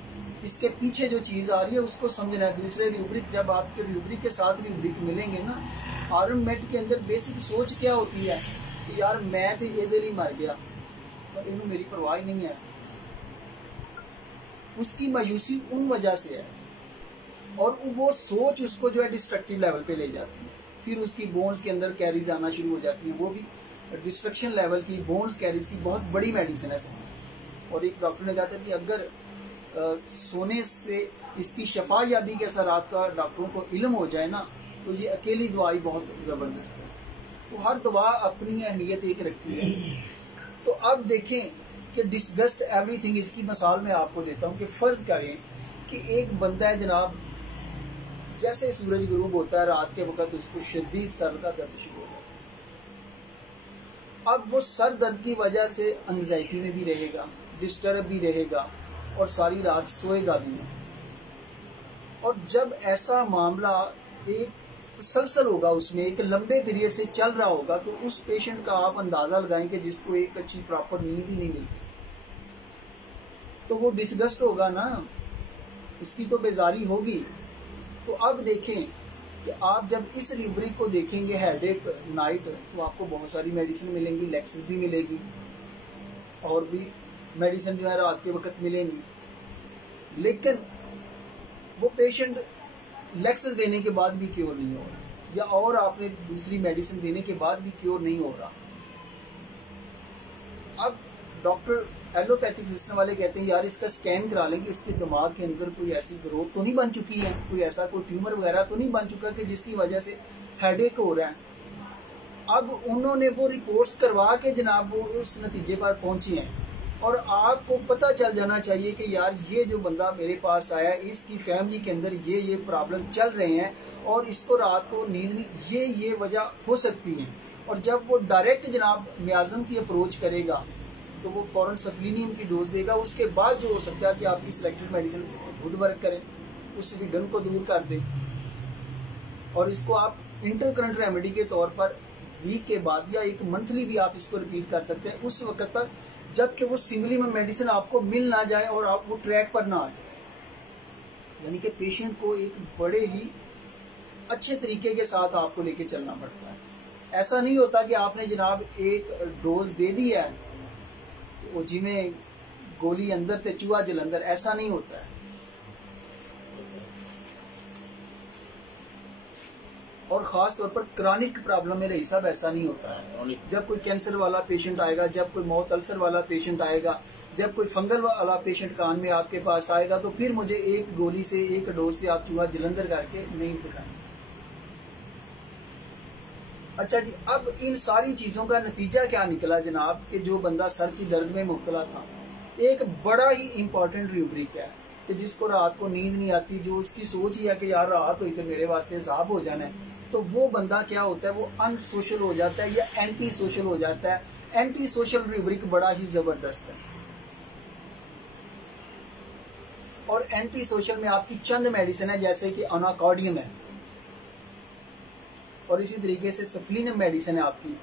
इसके पीछे जो चीज आ रही है उसको समझना है। दूसरे रूब्रिक, जब आपके रूब्रिक के साथ रूब्रिक मिलेंगे ना, आरएमएट के अंदर बेसिक सोच क्या होती है कि यार मैं तो ये दिल ही मर गया और इन्हें मेरी परवाह ही नहीं है। उसकी मायूसी उन वजह से है, और वो सोच उसको जो है डिस्ट्रक्टिव लेवल पे ले जाती है। फिर उसकी बोन्स के अंदर कैरीज आना शुरू हो जाती है, वो भी डिस्ट्रक्शन लेवल की बोन्स कैरीज की बहुत बड़ी मेडिसिन है सोना। और एक डॉक्टर ने कहा था कि अगर सोने से इसकी शफा याबी के असरात का डॉक्टरों को इल्म हो जाए ना, तो ये अकेली दवाई बहुत जबरदस्त है। तो हर दवा अपनी अहमियत एक रखती है। तो अब देखें कि डिसगस्ट एवरीथिंग, इसकी मिसाल मैं आपको देता हूँ कि फर्ज करें कि एक बंदा है जनाब, जैसे सूरज गुरूब होता है रात के वक्त उसको शदीद सर का दर्द शुरू हो जाता है। अब वो सर दर्द की वजह से एंजाइटी में भी रहेगा, डिस्टर्ब भी रहेगा और सारी रात सोएगा भी नहीं। और जब ऐसा मामला एक तसलसल होगा, उसमें एक लंबे पीरियड से चल रहा होगा, तो उस पेशेंट का आप अंदाजा लगाएं कि जिसको एक अच्छी प्रॉपर नींद ही नहीं मिलती, तो वो डिसगस्ट होगा ना, उसकी तो बेजारी होगी। तो अब देखें कि आप जब इस रूब्रिक को देखेंगे हेडेक नाइट, तो आपको बहुत सारी मेडिसिन मिलेंगी, लेक्सिस भी मिलेगी और भी मेडिसिन जो है रात के वक्त मिलेंगी। लेकिन वो पेशेंट लेक्सिस देने के बाद भी क्योर नहीं हो रहा, या और आपने दूसरी मेडिसिन देने के बाद भी क्योर नहीं हो रहा। अब डॉक्टर एलोपैथिक सिस्टम वाले कहते हैं यार इसका स्कैन करा लें कि इसके दिमाग के अंदर कोई ऐसी ग्रोथ तो नहीं बन चुकी है, कोई ऐसा कोई ट्यूमर वगैरह तो नहीं बन चुका कि जिसकी वजह से हेडेक हो रहा है। अब उन्होंने वो रिपोर्ट्स करवा के जनाब वो उस नतीजे पर पहुंची हैं, और आपको पता चल जाना चाहिए कि यार ये जो बंदा मेरे पास आया इसकी फैमिली के अंदर ये प्रॉब्लम चल रहे हैं और इसको रात को नींद नहीं, ये वजह हो सकती है। और जब वो डायरेक्ट जनाब मियाज़म की अप्रोच करेगा तो वो फौरन सफलीनियम की डोज देगा। उसके बाद जो हो सकता है कि आपकी सिलेक्टेड मेडिसिन गुड वर्क करे, उस विडन को दूर कर दे, और इसको आप इंटरकरेंट रेमेडी के तौर पर वीक के बाद या एक मंथली भी आप इसको रिपीट कर सकते हैं उस वक्त तक जब कि वो सिंगली में मेडिसिन आपको मिल ना जाए और आप वो ट्रैक पर ना आ जाए। यानी कि पेशेंट को एक बड़े ही अच्छे तरीके के साथ आपको लेके चलना पड़ता है। ऐसा नहीं होता कि आपने जनाब एक डोज दे दी है वो जिमें गोली अंदर ते चूहा जलंदर, ऐसा नहीं होता है। और खास तौर पर क्रॉनिक प्रॉब्लम में रही साहब ऐसा नहीं होता है। जब कोई कैंसर वाला पेशेंट आएगा, जब कोई माउथ अल्सर वाला पेशेंट आएगा, जब कोई फंगल वाला पेशेंट कान में आपके पास आएगा, तो फिर मुझे एक गोली से एक डोज से आप चूहा जलंधर करके नहीं दिखाएंगे। अच्छा जी, अब इन सारी चीजों का नतीजा क्या निकला जनाब कि जो बंदा सर की दर्द में मुब्तला था, एक बड़ा ही इंपॉर्टेंट रूब्रिक है कि जिसको रात को नींद नहीं आती, जो उसकी सोच ही है कि यार रात हुई तो मेरे वास्ते साहब हो जाना है, तो वो बंदा क्या होता है, वो अनसोशल हो जाता है या एंटी सोशल हो जाता है। एंटी सोशल रूब्रिक बड़ा ही जबरदस्त है। और एंटी सोशल में आपकी चंद मेडिसिन है जैसे कि अनाकॉर्डियम है और इसी तरीके से सफलीनम मेडिसिन है आपकी।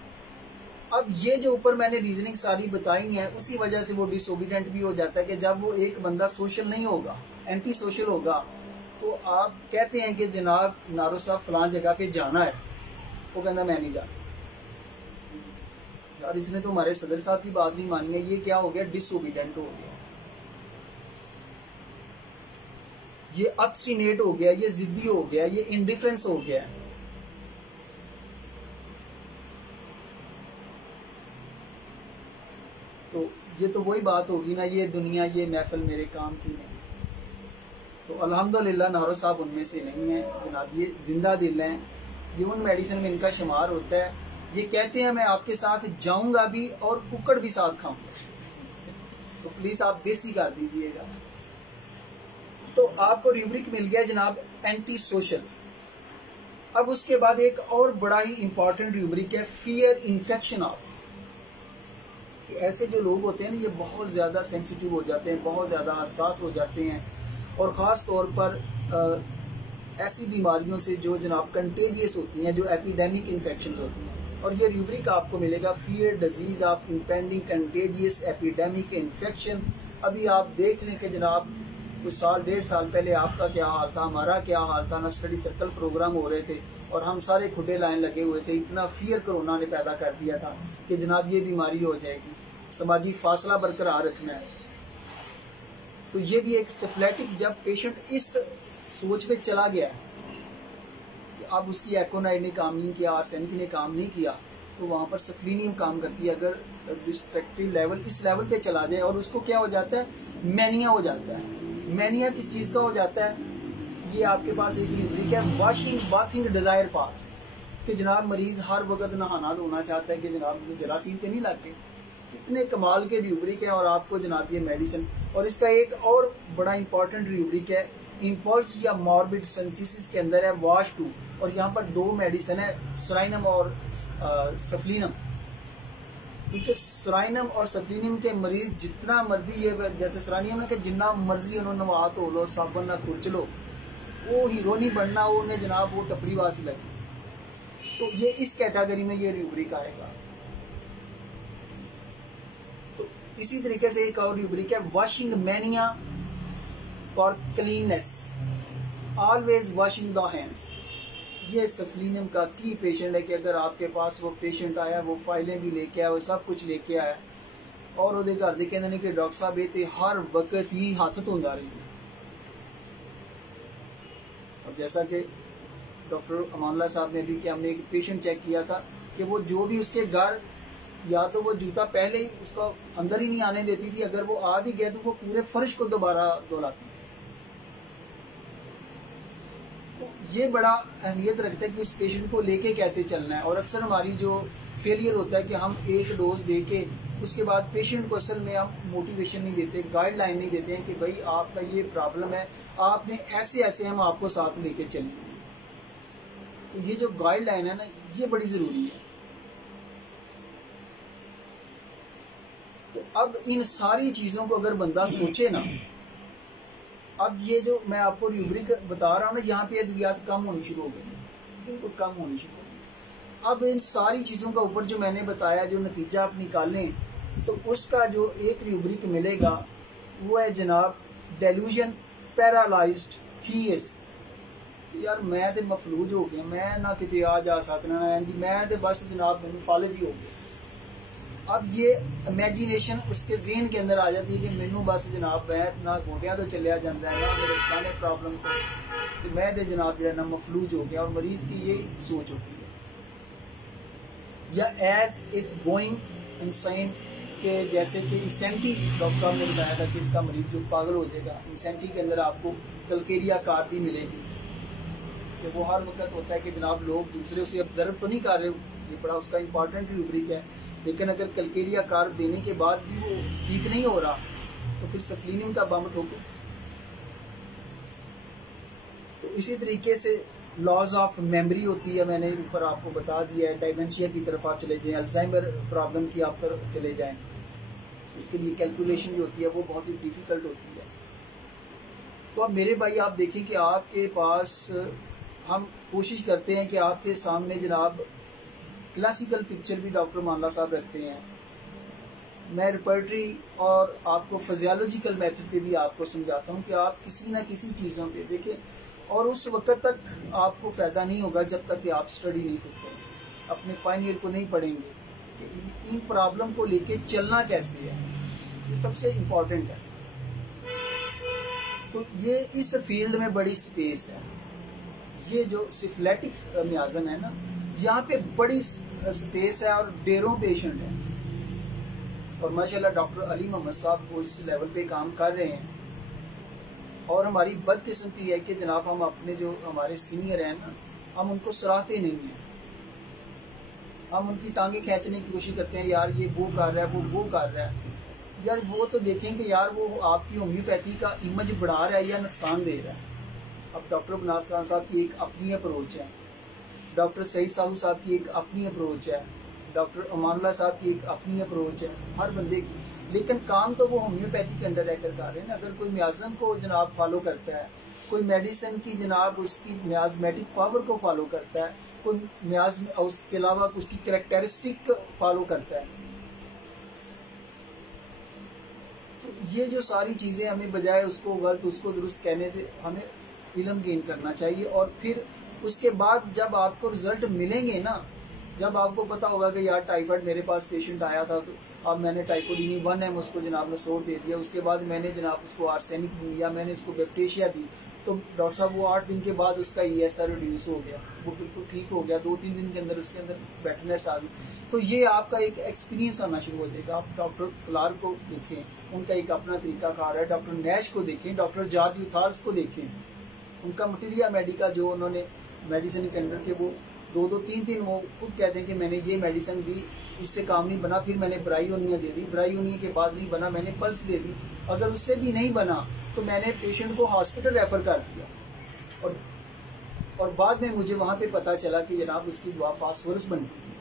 अब ये जो ऊपर मैंने रीजनिंग सारी बताई है उसी वजह से वो डिसोबीडेंट भी हो जाता है कि जब वो एक बंदा सोशल नहीं होगा, एंटी सोशल होगा, तो आप कहते हैं कि जनाब नारो साहब फलां जगह पे जाना है, वो कहना मैं नहीं जाना। यार इसने तो हमारे सदर साहब की बात नहीं मानी है, ये क्या हो गया, डिसोबीडेंट हो गया, ये ऑब्स्टिनेट हो गया, ये जिद्दी हो गया, ये इंडिफरेंस हो गया। तो ये तो वही बात होगी ना, ये दुनिया ये महफिल मेरे काम की नहीं। तो अल्हम्दुलिल्लाह नारो साहब उनमें से नहीं है जनाब, ये जिंदा दिल हैं, ये उन मेडिसिन में इनका शुमार होता है। ये कहते हैं मैं आपके साथ जाऊंगा भी और कुकड़ भी साथ खाऊंगा, तो प्लीज आप देसी कर दीजिएगा। तो आपको रूब्रिक मिल गया जनाब एंटी सोशल। अब उसके बाद एक और बड़ा ही इंपॉर्टेंट रूब्रिक है फियर इन्फेक्शन ऑफ। ऐसे जो लोग होते हैं ना, ये बहुत ज्यादा सेंसिटिव हो जाते हैं, बहुत ज्यादा हसास हो जाते हैं, और ख़ास तौर पर ऐसी बीमारियों से जो जनाब कंटेजियस होती हैं, जो एपिडेमिक इन्फेक्शंस होती हैं। और ये रूब्रिक आपको मिलेगा fear disease of impending contagious epidemic infection. अभी आप देख लें कि जनाब कुछ साल 1.5 साल पहले आपका क्या हाल था, हमारा क्या हाल था ना, स्टडी सर्कल प्रोग्राम हो रहे थे और हम सारे खुदे लाइन लगे हुए थे। इतना फियर कोरोना ने पैदा कर दिया था कि जनाब ये बीमारी हो जाएगी, समाजी फासला बरकरार रखना है। तो ये भी एक सिफिलिटिक, जब पेशेंट इस सोच पे चला गया कि अब उसकी एकोनाइड ने काम नहीं किया, आर्सेनिक ने काम नहीं किया, तो वहां पर सफलीनियम काम करती है। अगर डिस्ट्रक्टिव लेवल इस लेवल पे चला जाए और उसको क्या हो जाता है, मैनिया हो जाता है। मैनिया किस चीज का हो जाता है, ये आपके पास एक रूब्रिक है वाशिंग बाथिंग डिजायर फॉर, कि जनाब मरीज हर वक्त नहाना धोना चाहता है कि जनाब जरासीम पे नहीं लगते। इतने कमाल के रूब्रिक है और आपको जनाब ये मेडिसिन। और इसका एक और बड़ा इंपॉर्टेंट रूब्रिक है इम्पल्स या मॉर्बिड सेंसिसिस के अंदर है वॉश टू, और यहाँ पर 2 मेडिसिन है सोराइनम और सफलीनम। क्योंकि सोराइनम और सफलीनम के मरीज जितना मर्जी, ये जैसे सोराइनम ने कि जिन्ना मर्जी उन्होंने नवा धो लो, साबुन ना खुरच लो, वो हीरो नहीं बनना, उन्हें जनाब वो टपरी वासी लगी। तो ये इस कैटेगरी में ये रूब्रिक आएगा। तो इसी तरीके से एक और रूब्रिक है washing mania for cleanness, always washing the hands. ये सफलीनम का की पेशेंट है कि अगर आपके पास वो पेशेंट आया, वो फाइलें भी लेके आया, वो सब कुछ लेके आया, और वो घर दे कहते कि डॉक्टर साहब ये हर वक्त ही हाथ धोंदा रही। और जैसा कि डॉक्टर अमानुल्लाह साहब ने भी कि हमने एक पेशेंट चेक किया था कि वो जो भी उसके घर, या तो वो जूता पहले ही उसको अंदर ही नहीं आने देती थी, अगर वो आ भी गया तो वो पूरे फर्श को दोबारा धुलाती। तो ये बड़ा अहमियत रखता है कि उस पेशेंट को लेके कैसे चलना है। और अक्सर हमारी जो फेलियर होता है कि हम एक डोज दे के उसके बाद पेशेंट को असल में हम मोटिवेशन नहीं देते, गाइडलाइन नहीं देते हैं कि भाई आपका ये प्रॉब्लम है, आपने ऐसे ऐसे हम आपको साथ लेके चलेंगे। तो ये जो गाइडलाइन है ना, ये बड़ी जरूरी है। तो अब इन सारी चीजों को अगर बंदा सोचे ना, अब ये जो मैं आपको रूब्रिक बता रहा हूँ ना, यहाँ पे अद्वियात कम होनी शुरू हो गई, बिल्कुल कम होनी शुरू हो गई। अब इन सारी चीजों का ऊपर जो मैंने बताया, जो नतीजा आप निकालें, तो उसका जो एक रूब्रिक मिलेगा वो है जनाब डेल्यूजन पैरालाइज्ड हीएस। यार मैं तो मफलूज हो गया, मैं ना किते आ जा सकना ना जी, मैं तो बस जनाब फालिज ही हो गया। अब ये इमेजिनेशन उसके ज़हन के अंदर आ जाती है कि मैनू बस जनाब मैं ना गोटियां तो चलिया जाता है ना मेरे फलाने प्रॉब्लम को, तो मैं तो जनाब जो है ना मफलूज हो गया। और मरीज की ये सोच होती है। या एज इफ गोइंग इनसाइन के, जैसे कि इंसेंटी डॉक्टर साहब ने बताया था कि इसका मरीज जो पागल हो जाएगा, इंसेंटी के अंदर आपको कलकेरिया कार भी मिलेगी कि वो हर वक्त होता है कि जनाब लोग दूसरे उसे ऑब्जर्व तो नहीं कर रहे, ये बड़ा उसका इंपॉर्टेंट रूब्रिक है। लेकिन अगर कलकेरिया कार देने के बाद भी वो ठीक नहीं हो रहा तो फिर सफलीनियम का बम ठोको। तो इसी तरीके से लॉज ऑफ मेमोरी होती है, मैंने ऊपर आपको बता दिया है। डायमेंशिया की तरफ आप चले जाएं, अल्जाइमर प्रॉब्लम की आप तरफ चले जाएं, उसके लिए कैलकुलेशन जो होती है वो बहुत ही डिफिकल्ट होती है। तो अब मेरे भाई आप देखें कि आपके पास हम कोशिश करते हैं कि आपके सामने जनाब क्लासिकल पिक्चर भी डॉक्टर मामला साहब रखते हैं। मैं रिपर्टरी और आपको फिजियोलॉजिकल मेथड पे भी आपको समझाता हूँ कि आप किसी ना किसी चीज़ों पे देखें, और उस वक्त तक आपको फ़ायदा नहीं होगा जब तक कि आप स्टडी नहीं करते, अपने पायनियर को नहीं पढ़ेंगे कि इन प्रॉब्लम को लेके चलना कैसे है। ये सबसे इम्पोर्टेंट है। तो ये इस फील्ड में बड़ी स्पेस है। ये जो सिफिलिटिक मियाज़न है ना, यहाँ पे बड़ी स्पेस है और ढेरों पेशेंट हैं। और माशाल्लाह डॉक्टर अली मोहम्मद साहब वो इस लेवल पे काम कर रहे हैं। और हमारी बदकिस्मती है कि जनाब हम अपने जो हमारे सीनियर हैं ना, हम उनको सराहते नहीं हैं। हम उनकी टांगे खींचने की कोशिश करते हैं, यार ये वो कर रहा है, वो कर रहा है। यार वो तो देखें कि यार वो आपकी होम्योपैथी का इमेज बढ़ा रहा है या नुकसान दे रहा है। अब डॉक्टर बनास खान साहब की एक अपनी अप्रोच है, डॉक्टर सईद साहू साहब की एक अपनी अप्रोच है, डॉक्टर अमानुल्लाह साहब की एक अपनी अप्रोच है, हर बंदे की। लेकिन काम तो वो होम्योपैथी के अंडर रहकर कर रहे हैं ना। अगर कोई मियाज़म को जनाब फॉलो करता है, कोई मेडिसिन की जनाब उसकी मियाज़मेटिक पावर को फॉलो करता है, कोई मियाज़ उसके अलावा उसकी कैरेक्टरिस्टिक फॉलो करता है, तो ये जो सारी चीज़ें हमें बजाय उसको गलत उसको दुरुस्त कहने से हमें इल्म गेन करना चाहिए। और फिर उसके बाद जब आपको रिजल्ट मिलेंगे ना, जब आपको पता होगा कि यार टाइफाइड मेरे पास पेशेंट आया था, तो अब मैंने टाइफोइड 1M उसको जनाब ने सोड दे दिया, उसके बाद मैंने जनाब उसको आर्सेनिक दी या मैंने उसको बैक्टीरिया दी, तो डॉक्टर साहब वो 8 दिन के बाद उसका ESR रिड्यूस हो गया, वो बिल्कुल ठीक हो गया, 2-3 दिन के अंदर उसके अंदर बेटरनेस आ गई। तो ये आपका एक एक्सपीरियंस आना शुरू हो जाएगा। आप डॉक्टर क्लार्क को देखें, उनका एक अपना तरीका कार है, डॉक्टर नैश को देखें, डॉक्टर जॉर्ज विथार्स को देखें, उनका मटीरिया मेडिका जो उन्होंने मेडिसिन के अंदर थे, वो 2-3 वो खुद कहते हैं कि मैंने ये मेडिसिन दी, इससे काम नहीं बना, फिर मैंने ब्रायोनिया दे दी, ब्रायोनिया के बाद नहीं बना, मैंने पल्स दे दी, अगर उससे भी नहीं बना तो मैंने पेशेंट को हॉस्पिटल रेफर कर दिया। और बाद में मुझे वहाँ पे पता चला कि जनाब उसकी दवा फास्फोरस बनती थी।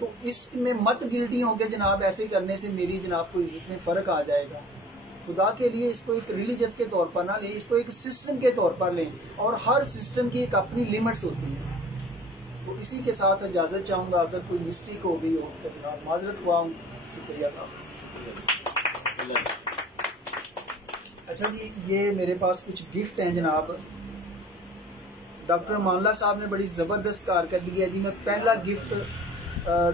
तो इसमें मत गिल्टी होंगे जनाब, ऐसे करने से मेरी जनाब को इज्जत में फ़र्क आ जाएगा। खुदा के लिए इसको एक रिलीजियस के तौर पर ना लें, इसको एक सिस्टम के तौर पर लें, और हर सिस्टम की एक अपनी लिमिट्स होती हैं। तो इसी के साथ इजाज़त चाहूँगा। अगर कोई मिस्टेक हो गई हो तो जनाब माजरत हुआ हूँ। शुक्रिया काफ़ी। अच्छा जी, ये मेरे पास कुछ गिफ्ट हैं जनाब। डॉक्टर मानला साहब ने बड़ी ज़बरदस्त कारकर्दगी है जी। मैं पहला गिफ्ट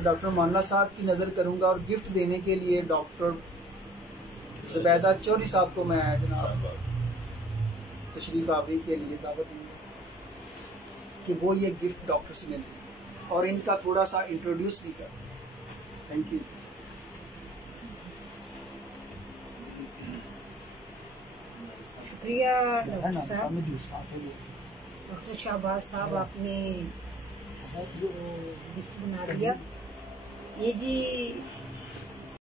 डॉक्टर मानला साहब की नज़र करूँगा, और गिफ्ट देने के लिए डॉक्टर ज़ुबैदा चौधरी साहब को मैं जनाब तशरीफ आवरी के लिए दावत दूँगा कि वो ये गिफ्ट डॉक्टर से मिले और इनका थोड़ा सा इंट्रोड्यूस भी कर। Thank you. शुक्रिया डॉक्टर साहब। डॉक्टर शाहबाज साहब आपने गिफ्ट बना दिया। ये जी